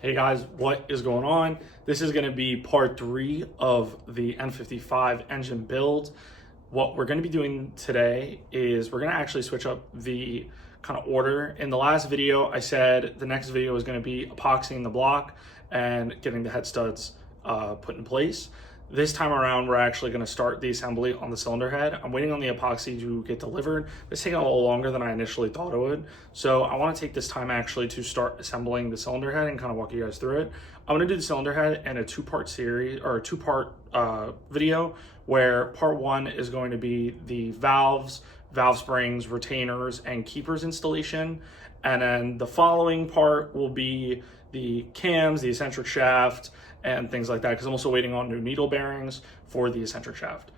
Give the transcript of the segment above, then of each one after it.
Hey guys, what is going on? This is going to be part 3 of the N55 engine build. What we're going to be doing today is we're going to actually switch up the kind of order. In the last video, I said the next video is going to be epoxying the block and getting the head studs put in place. This time around, we're actually going to start the assembly on the cylinder head. I'm waiting on the epoxy to get delivered. It's taking a little longer than I initially thought it would. So I want to take this time actually to start assembling the cylinder head and kind of walk you guys through it. I'm going to do the cylinder head in a two-part series or a two-part video where part 1 is going to be the valves, valve springs, retainers, and keepers installation. And then the following part will be the cams, the eccentric shaft, and things like that, because I'm also waiting on new needle bearings for the eccentric shaft.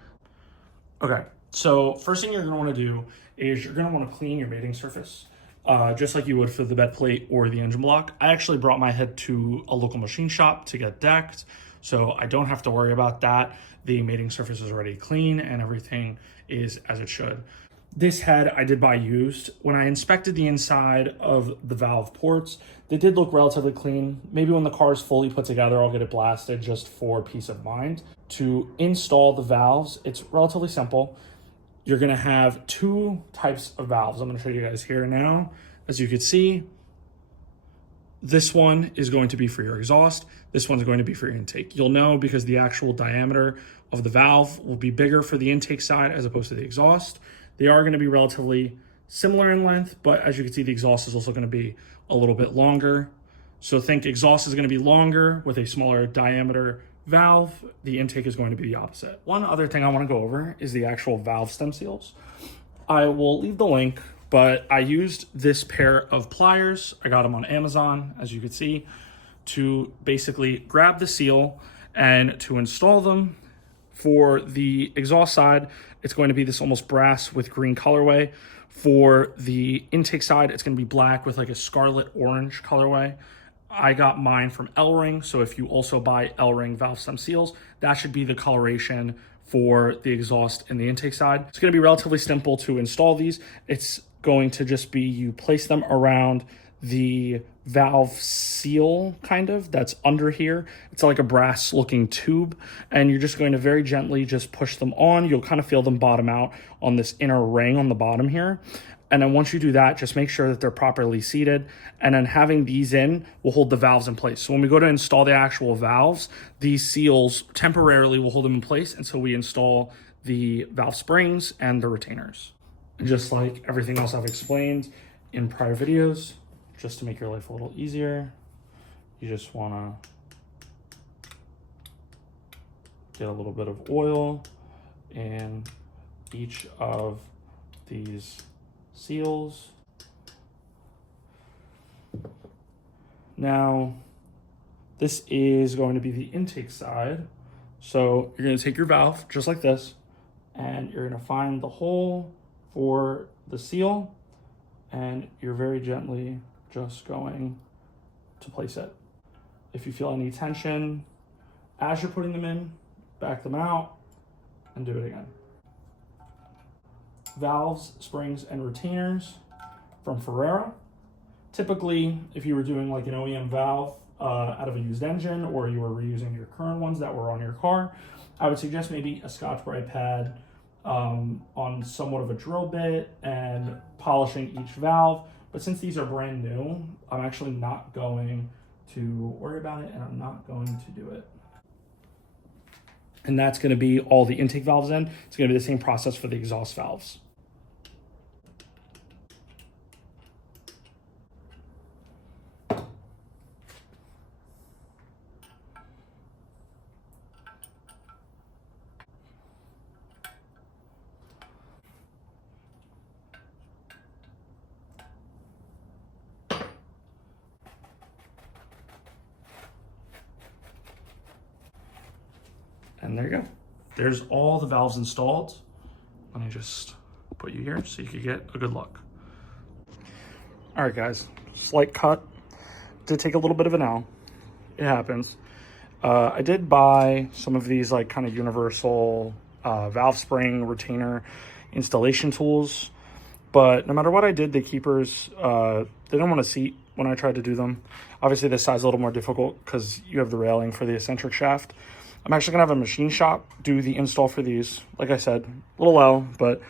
Okay, so first thing you're going to want to do is you're going to want to clean your mating surface, just like you would for the bed plate or the engine block. I actually brought my head to a local machine shop to get decked, so I don't have to worry about that. The mating surface is already clean and everything is as it should. This head I did buy used. When I inspected the inside of the valve ports, they did look relatively clean. Maybe when the car is fully put together, I'll get it blasted just for peace of mind. To install the valves, it's relatively simple. You're gonna have two types of valves. I'm gonna show you guys here now. As you can see, this one is going to be for your exhaust. This one's going to be for your intake. You'll know because the actual diameter of the valve will be bigger for the intake side as opposed to the exhaust. They are going to be relatively similar in length, but as you can see, the exhaust is also going to be a little bit longer. So think exhaust is going to be longer with a smaller diameter valve. The intake is going to be the opposite. One other thing I want to go over is the actual valve stem seals. I will leave the link, but I used this pair of pliers. I got them on Amazon, as you can see, to basically grab the seal and to install them. For the exhaust side, it's going to be this almost brass with green colorway. For the intake side, it's going to be black with like a scarlet orange colorway. I got mine from L-Ring, so if you also buy L-Ring valve stem seals, that should be the coloration for the exhaust and the intake side. It's going to be relatively simple to install these. It's going to just be you place them around the valve seal kind of that's under here. It's like a brass looking tube, and you're just going to very gently just push them on. You'll kind of feel them bottom out on this inner ring on the bottom here. And then once you do that, just make sure that they're properly seated. And then having these in will hold the valves in place. So when we go to install the actual valves, these seals temporarily will hold them in place until we install the valve springs and the retainers. And just like everything else I've explained in prior videos, just to make your life a little easier, you just wanna get a little bit of oil in each of these seals. Now, this is going to be the intake side. So you're gonna take your valve just like this, and you're gonna find the hole for the seal, and you're very gently just going to place it. If you feel any tension as you're putting them in, back them out and do it again. Valves, springs, and retainers from Ferrera. Typically, if you were doing like an OEM valve out of a used engine, or you were reusing your current ones that were on your car, I would suggest maybe a Scotch-Brite pad on somewhat of a drill bit and polishing each valve. But since these are brand new, I'm actually not going to worry about it, and I'm not going to do it. And that's going to be all the intake valves in. It's going to be the same process for the exhaust valves. And there you go. There's all the valves installed. Let me just put you here so you can get a good look. All right, guys, slight cut. Did take a little bit of an L. It happens. I did buy some of these like kind of universal valve spring retainer installation tools. But no matter what I did, the keepers, they don't want to seat when I tried to do them. Obviously this side's a little more difficult because you have the railing for the eccentric shaft. I'm actually gonna have a machine shop do the install for these. Like I said, a little low, but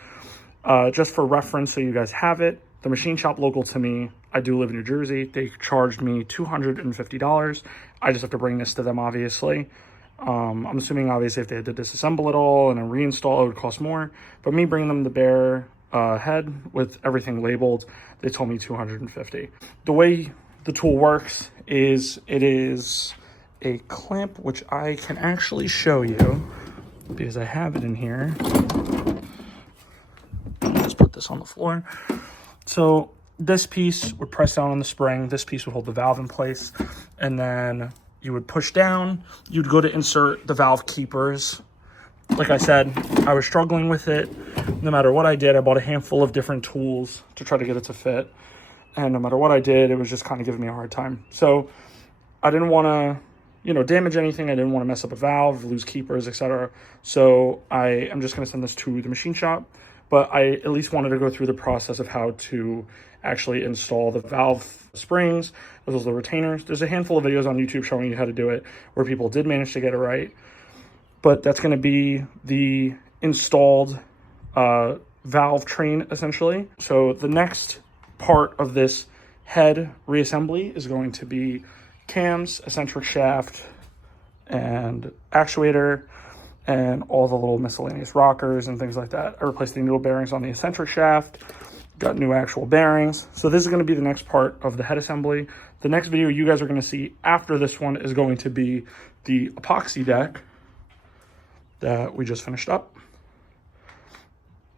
just for reference so you guys have it, the machine shop local to me, I do live in New Jersey, they charged me $250. I just have to bring this to them, obviously. I'm assuming obviously if they had to disassemble it all and then reinstall, it would cost more. But me bringing them the bare head with everything labeled, they told me $250. The way the tool works is it is a clamp, which I can actually show you because I have it in here. Just put this on the floor. So this piece would press down on the spring. This piece would hold the valve in place. And then you would push down. You'd go to insert the valve keepers. Like I said, I was struggling with it. No matter what I did, I bought a handful of different tools to try to get it to fit. And no matter what I did, it was just kind of giving me a hard time. So I didn't want to, damage anything. I didn't want to mess up a valve, lose keepers, etc. So I am just going to send this to the machine shop. But I at least wanted to go through the process of how to actually install the valve springs, as well as the retainers. There's a handful of videos on YouTube showing you how to do it, where people did manage to get it right. But that's going to be the installed valve train, essentially. So the next part of this head reassembly is going to be cams, eccentric shaft, and actuator, and all the little miscellaneous rockers and things like that. I replaced the needle bearings on the eccentric shaft, got new actual bearings. So this is going to be the next part of the head assembly. The next video you guys are going to see after this one is going to be the epoxy deck that we just finished up.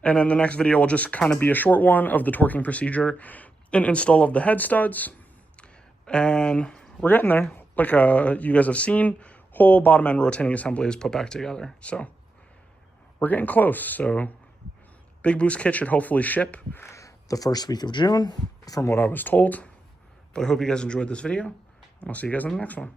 And then the next video will just kind of be a short one of the torquing procedure and install of the head studs. And we're getting there. Like you guys have seen, whole bottom end rotating assembly is put back together. So we're getting close. So Big Boost kit should hopefully ship the first week of June from what I was told. But I hope you guys enjoyed this video, and I'll see you guys in the next one.